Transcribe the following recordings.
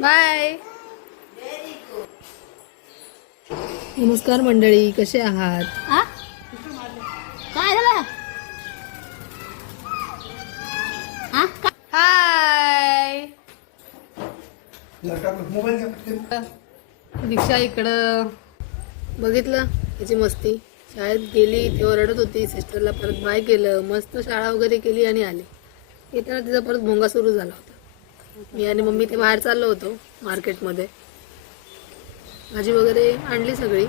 Bye. नमस्कार मंडळी, कसे आहात? काय झालं? हाय. दीक्षा इकडं बघितलं याची मस्ती. शाळेत गेली तेव्हा रडत होती, सिस्टरला परत बाय केलं, मस्त शाळा वगैरे केली आणि आली. येताना तिचा परत भोंगा सुरू झाला होता. मी आणि मम्मी ते बाहेर चाललो होतो मार्केटमध्ये, भाजी वगैरे आणली सगळी.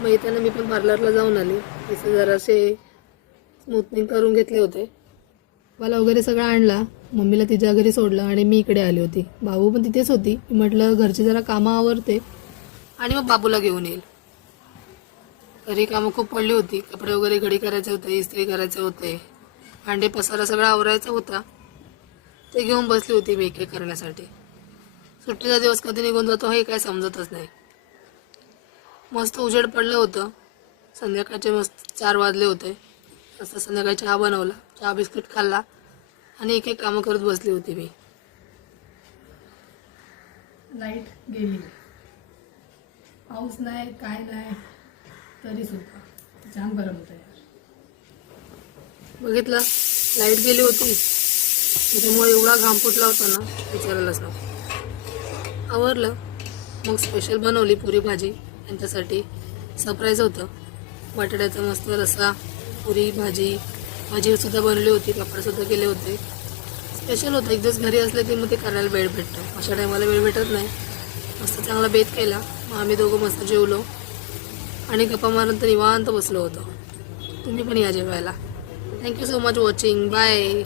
मग येताना मी पण पार्लरला जाऊन आली, तिथे जरासे स्मूथनिंग करून घेतले होते. मला वगैरे सगळं आणला, मम्मीला तिच्या घरी सोडलं आणि मी इकडे आली होती. बाबू पण तिथेच होती. मी म्हटलं घरची जरा कामं आवरते आणि मग बाबूला घेऊन येईल. घरी कामं खूप पडली होती, कपडे वगैरे घडी करायचे होते, इस्त्री करायचे होते, भांडे पसारा सगळा आवरायचा होता. ते घेऊन बसली होती मी एक करण्यासाठी. सुट्टीचा दिवस कधी निघून जातो हे काय समजतच नाही. मस्त उजेड पडलं होतं, संध्याकाळचे मस्त 4 वाजले होते. मस्त संध्याकाळी चहा बनवला, चहा बिस्किट खाल्ला आणि एक कामं करत बसली होती मी. लाईट गेली, पाऊस नाही काय नाही तरी सुद्धा छान बरं होतं यार. बघितलं, लाईट गेली होती त्याच्यामुळे एवढा घाम फुटला होता ना, विचारायलाच नको. आवरलं, मग स्पेशल बनवली पुरी भाजी. त्यांच्यासाठी सरप्राईज होतं. बटाट्याचा मस्त रस्सा, पुरी भाजी, भाजीसुद्धा बनवली होती, पापडसुद्धा केले होते. स्पेशल होतं. एक दिवस घरी असले की मग ते करायला वेळ भेटतो, अशा टायमाला वेळ भेटत नाही. मस्त चांगला बेत केला. मग आम्ही दोघं मस्त जेवलो आणि गप्पा मारून तर निवांत बसलो होतो. तुम्ही पण या जेवायला. Thank you so much watching. Bye.